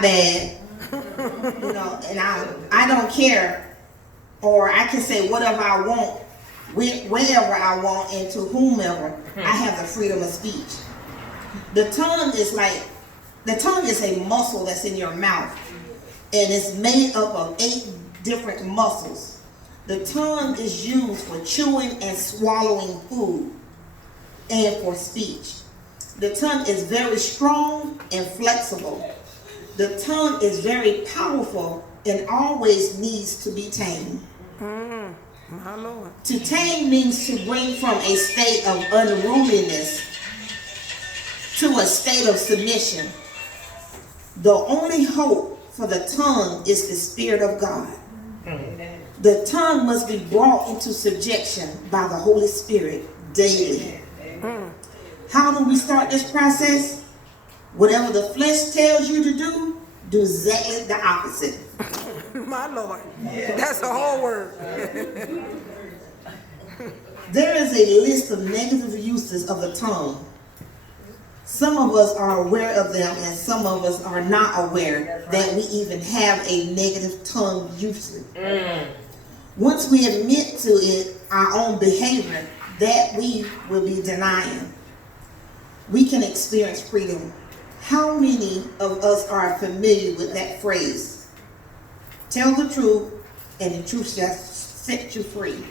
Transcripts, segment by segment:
my bad, you know, and I don't care, or I can say whatever I want, wherever I want, and to whomever. I have the freedom of speech. The tongue is a muscle that's in your mouth, and it's made up of 8 different muscles. The tongue is used for chewing and swallowing food and for speech. The tongue is very strong and flexible. The tongue is very powerful and always needs to be tamed. My Lord. To tame means to bring from a state of unruliness to a state of submission. The only hope for the tongue is the Spirit of God. Amen. The tongue must be brought into subjection by the Holy Spirit daily. Amen. How do we start this process? Whatever the flesh tells you to do exactly the opposite. My Lord. That's a whole word. There is a list of negative uses of the tongue. Some of us are aware of them, and some of us are not aware that we even have a negative tongue usage. Once we admit to it, our own behavior, that we will be denying, we can experience freedom. How many of us are familiar with that phrase? Tell the truth, and the truth shall set you free.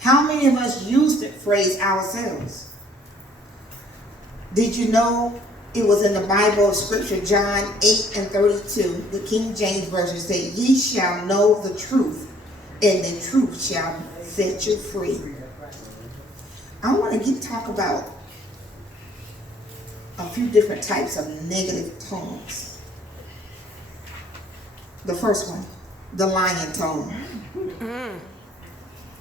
How many of us use that phrase ourselves? Did you know it was in the Bible of Scripture, John 8:32, the King James Version said, "Ye shall know the truth, and the truth shall set you free." I want to talk about a few different types of negative tongues. The first one, the lying tongue.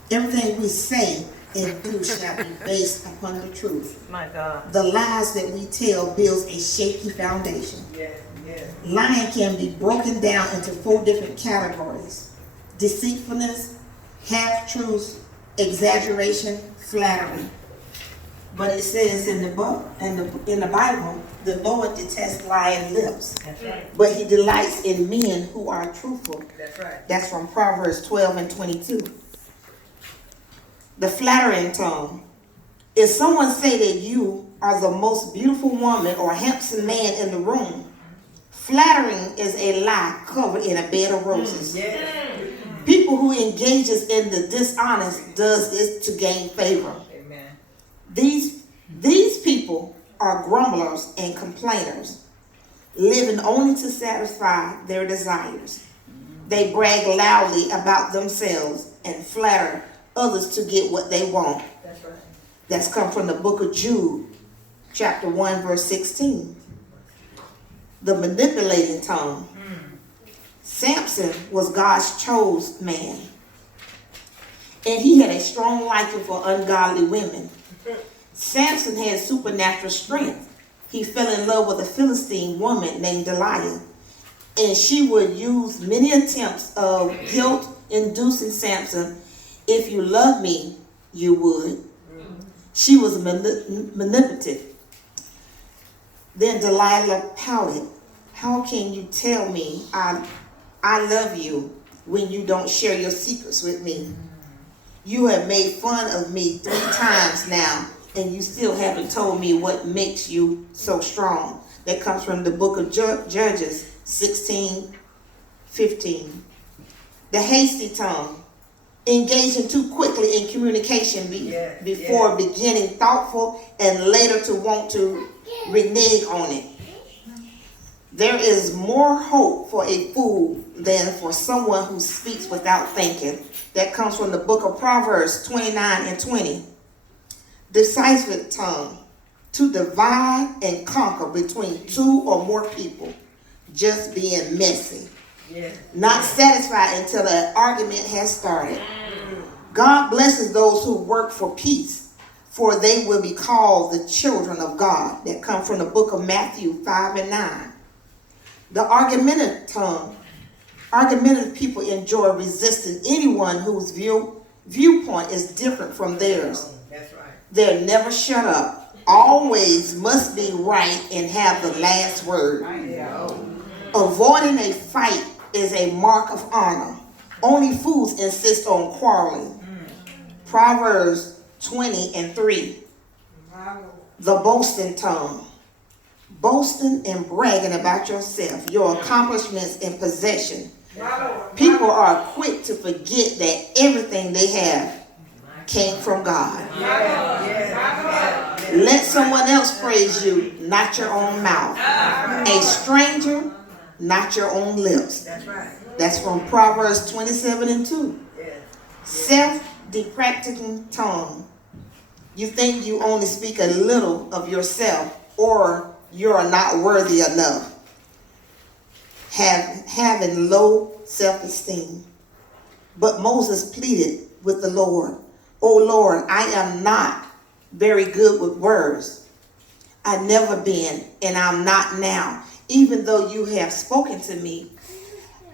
Everything we say and do shall be based upon the truth. My God. The lies that we tell builds a shaky foundation. Yes. Lying can be broken down into 4 different categories: deceitfulness, half-truths, exaggeration, flattery. But it says in the book, in the Bible, the Lord detests lying lips. That's right. But he delights in men who are truthful. That's right. That's from Proverbs 12:22. The flattering tongue. If someone say that you are the most beautiful woman or handsome man in the room, flattering is a lie covered in a bed of roses. People who engages in the dishonest does this to gain favor. Amen. These people are grumblers and complainers, living only to satisfy their desires. They brag loudly about themselves and flatter others to get what they want. That's right. That's come from the book of Jude, chapter 1, verse 16. The manipulating tongue. Samson was God's chosen man, and he had a strong liking for ungodly women. Samson had supernatural strength. He fell in love with a Philistine woman named Delilah, and she would use many attempts of guilt-inducing Samson. If you love me, you would. She was manipulative. Then Delilah pouted. How can you tell me I love you when you don't share your secrets with me? You have made fun of me 3 times now, and you still haven't told me what makes you so strong. That comes from the book of Judges 16:15. The hasty tongue. Engaging too quickly in communication before beginning thoughtful and later to want to renege on it. There is more hope for a fool than for someone who speaks without thinking. That comes from the book of Proverbs 29:20. Decisive tongue. To divide and conquer between 2 or more people. Just being messy. Not satisfied until an argument has started. God blesses those who work for peace, for they will be called the children of God. That comes from the book of Matthew 5:9. The argumentative tongue. Argumentative people enjoy resisting anyone whose viewpoint is different from theirs. That's right. They'll never shut up. Always must be right and have the last word. Avoiding a fight is a mark of honor. Only fools insist on quarreling. Proverbs 20:3. The boasting tongue. Boasting and bragging about yourself, your accomplishments and possession. People are quick to forget that everything they have came from God. Let someone else praise you, not your own mouth. A stranger, not your own lips. That's from Proverbs 27:2. Self-deprecating tongue. You think you only speak a little of yourself, or you're not worthy enough. Having low self-esteem. But Moses pleaded with the Lord, "Oh Lord, I am not very good with words. I've never been, and I'm not now. Even though you have spoken to me,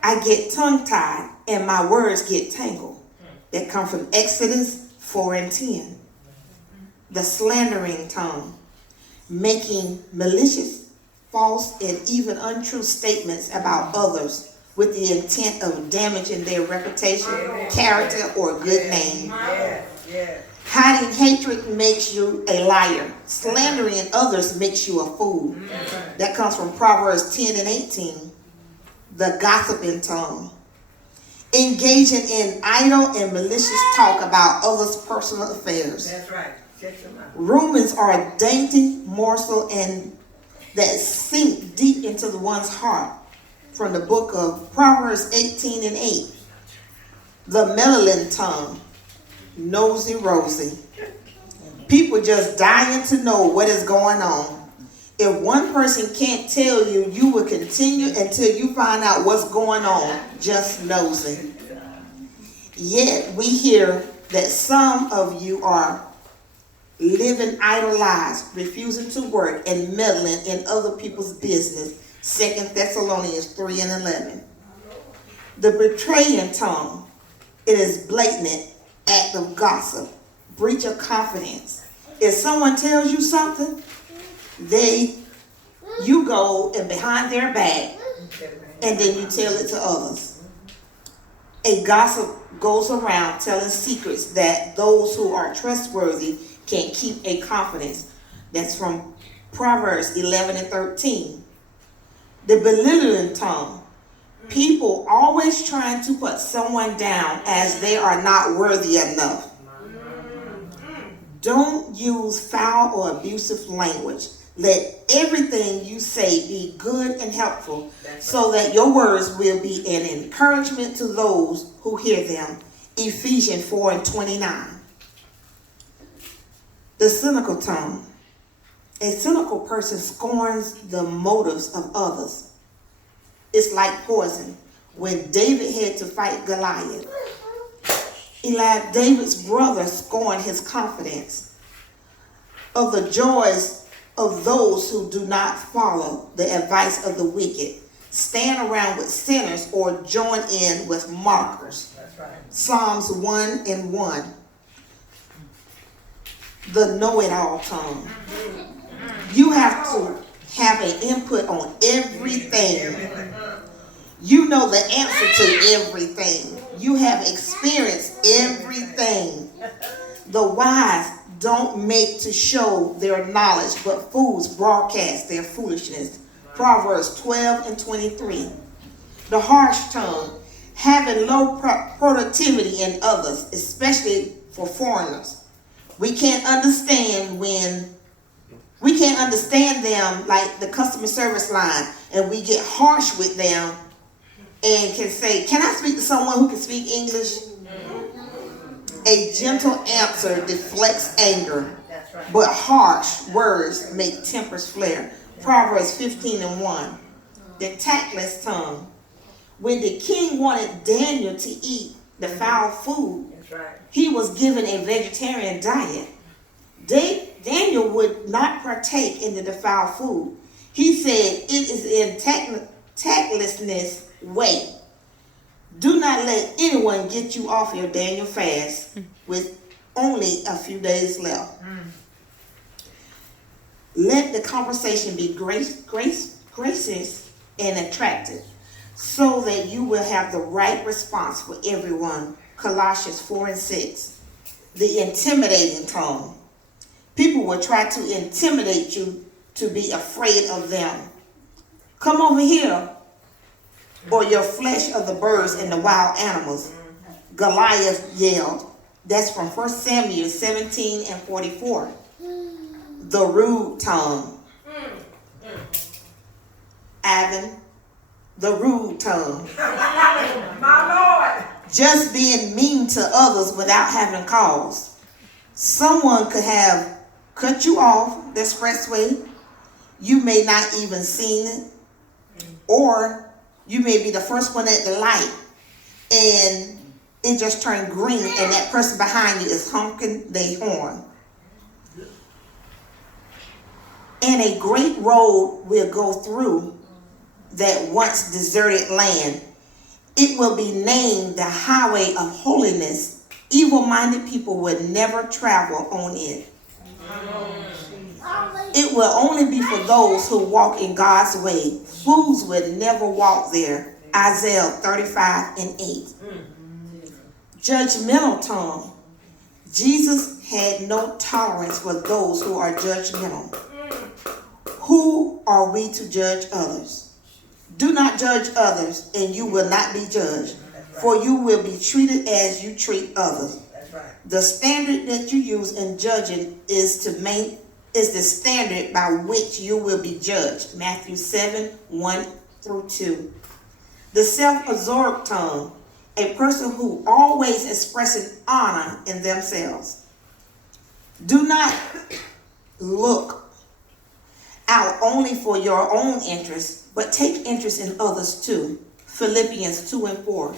I get tongue-tied and my words get tangled." That come from Exodus 4:10. The slandering tongue. Making malicious, false, and even untrue statements about others with the intent of damaging their reputation, character, or good name. Hiding hatred makes you a liar. Slandering others makes you a fool. That comes from Proverbs 10:18. The gossiping tongue. Engaging in idle and malicious talk about others' personal affairs. That's right. Check them out. Rumors are a dainty morsel and that sink deep into the one's heart. From the book of Proverbs 18:8. The meddling tongue. Nosy Rosie. People just dying to know what is going on. If one person can't tell you, you will continue until you find out what's going on. Just nosy. Yet we hear that some of you are living idle lives, refusing to work and meddling in other people's business. 2 Thessalonians 3:11. The betraying tongue. It is blatant act of gossip, breach of confidence. If someone tells you something, you go and behind their back and then you tell it to others. A gossip goes around telling secrets that those who are trustworthy can keep a confidence. That's from Proverbs 11:13. The belittling tongue. People always trying to put someone down as they are not worthy enough. Don't use foul or abusive language. Let everything you say be good and helpful so that your words will be an encouragement to those who hear them. Ephesians 4:29. The cynical tongue. A cynical person scorns the motives of others. It's like poison. When David had to fight Goliath, David's brother, scorned his confidence. Of the joys of those who do not follow the advice of the wicked, stand around with sinners, or join in with mockers. That's right. Psalms 1:1. The know-it-all tongue. You have to have an input on everything. You know the answer to everything. You have experienced everything. The wise don't make to show their knowledge, but fools broadcast their foolishness. Proverbs 12:23. The harsh tongue. Having low productivity in others, especially for foreigners. We can't understand them like the customer service line, and we get harsh with them and can say, "Can I speak to someone who can speak English?" A gentle answer deflects anger, but harsh words make tempers flare. Proverbs 15:1. The tactless tongue. When the king wanted Daniel to eat the foul food, he was given a vegetarian diet. Daniel would not partake in the defiled food. He said, "It is in tactlessness way. Do not let anyone get you off your Daniel fast with only a few days left." Let the conversation be gracious and attractive, so that you will have the right response for everyone. Colossians 4 and 6. The intimidating tongue. People will try to intimidate you to be afraid of them. Come over here, or your flesh of the birds and the wild animals, Goliath yelled. That's from 1 Samuel 17 and 44. The rude tongue. Ivan, the rude tongue. My Lord. Just being mean to others without having cause. Someone could have cut you off the expressway. You may not even seen it. Or you may be the first one at the light and it just turned green and that person behind you is honking their horn. And a great road will go through that once deserted land. It will be named the highway of holiness. Evil-minded people would never travel on it. It will only be for those who walk in God's way. Fools would never walk there. Isaiah 35 and 8. Judgmental tongue. Jesus had no tolerance for those who are judgmental. Who are we to judge others? Do not judge others, and you will not be judged, for you will be treated as you treat others. The standard that you use in judging is the standard by which you will be judged. Matthew 7, 1 through 2. The self-absorbed tongue, a person who always expresses honor in themselves. Do not look out only for your own interests, but take interest in others too. Philippians 2 and 4.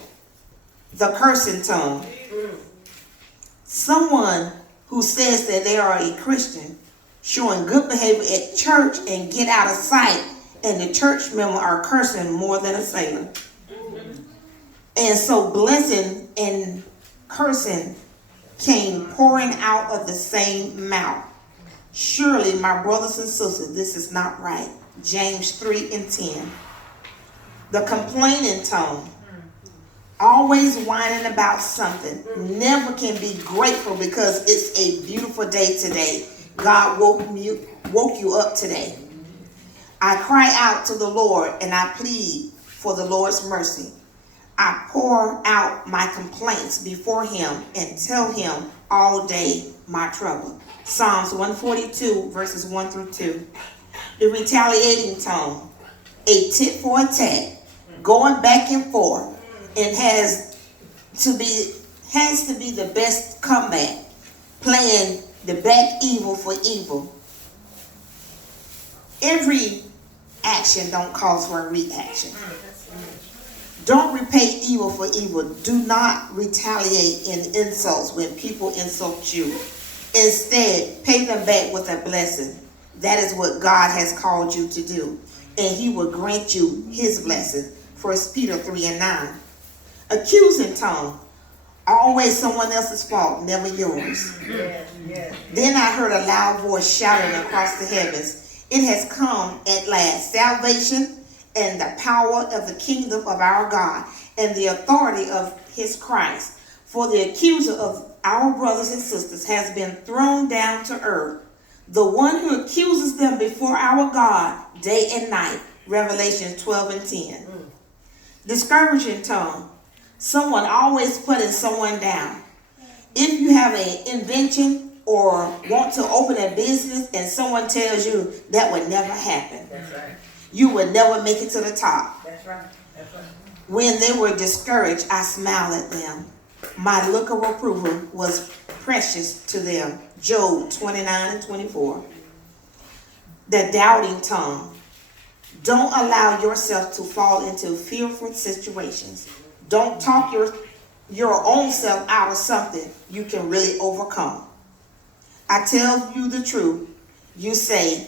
The cursing tongue. Someone who says that they are a Christian, showing good behavior at church and get out of sight, and the church member are cursing more than a sailor. And so blessing and cursing came pouring out of the same mouth. Surely, my brothers and sisters, this is not right. James 3 and 10. The complaining tongue. Always whining about something. Never can be grateful because it's a beautiful day today. God woke you up today. I cry out to the Lord and I plead for the Lord's mercy. I pour out my complaints before him and tell him all day my trouble. Psalms 142 verses 1 through 2. The retaliating tongue. A tit for a tat. Going back and forth. And has to be the best comeback. Playing the back evil for evil. Every action don't cause for a reaction. Don't repay evil for evil. Do not retaliate in insults when people insult you. Instead, pay them back with a blessing. That is what God has called you to do. And he will grant you his blessing. 1 Peter 3 and 9. Accusing tongue. Always someone else's fault, never yours. Then I heard a loud voice shouting across the heavens. It has come at last. Salvation and the power of the kingdom of our God and the authority of his Christ. For the accuser of our brothers and sisters has been thrown down to earth. The one who accuses them before our God day and night. Revelation 12 and 10. Discouraging tongue. Someone always putting someone down. If you have an invention or want to open a business and someone tells you that would never happen. That's right. You would never make it to the top. That's right. That's right. When they were discouraged, I smiled at them. My look of approval was precious to them. Job 29 and 24. The doubting tongue. Don't allow yourself to fall into fearful situations. Don't talk your own self out of something you can really overcome. I tell you the truth. You say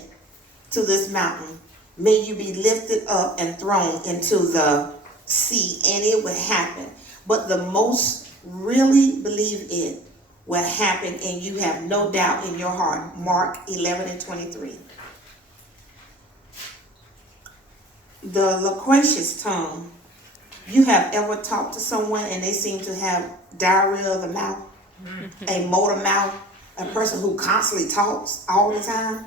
to this mountain, may you be lifted up and thrown into the sea, and it will happen. But the most really believe it will happen, and you have no doubt in your heart. Mark 11 and 23. The loquacious tongue. You have ever talked to someone and they seem to have diarrhea of the mouth, a motor mouth, a person who constantly talks all the time?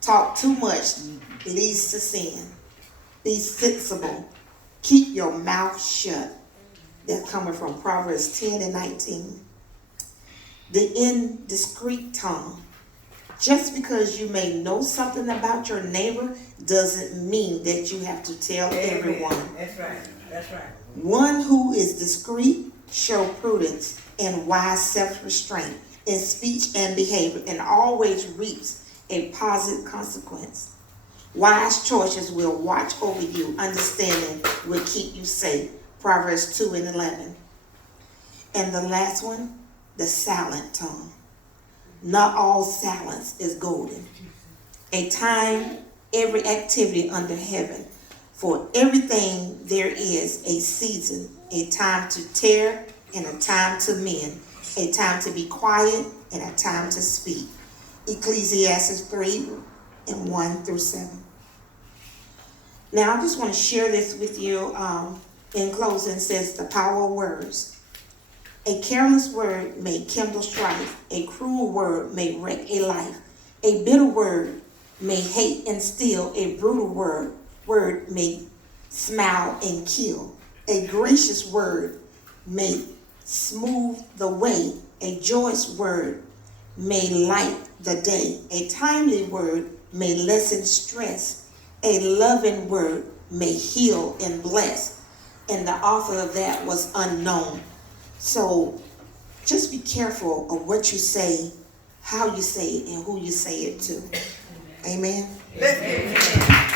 Talk too much leads to sin. Be sensible. Keep your mouth shut. That's coming from Proverbs 10 and 19. The indiscreet tongue. Just because you may know something about your neighbor doesn't mean that you have to tell everyone. That's right. That's right. One who is discreet shows prudence and wise self-restraint in speech and behavior and always reaps a positive consequence. Wise choices will watch over you. Understanding will keep you safe. Proverbs 2 and 11. And the last one, the silent tongue. Not all silence is golden. A time, every activity under heaven. For everything there is a season, a time to tear and a time to mend, a time to be quiet and a time to speak. Ecclesiastes 3 and 1 through 7. Now I just want to share this with you in closing. It says the power of words. A careless word may kindle strife. A cruel word may wreck a life. A bitter word may hate and steal. A brutal word may smile and kill. A gracious word may smooth the way. A joyous word may light the day. A timely word may lessen stress. A loving word may heal and bless. And the author of that was unknown. So just be careful of what you say, how you say it, and who you say it to. Amen. Amen.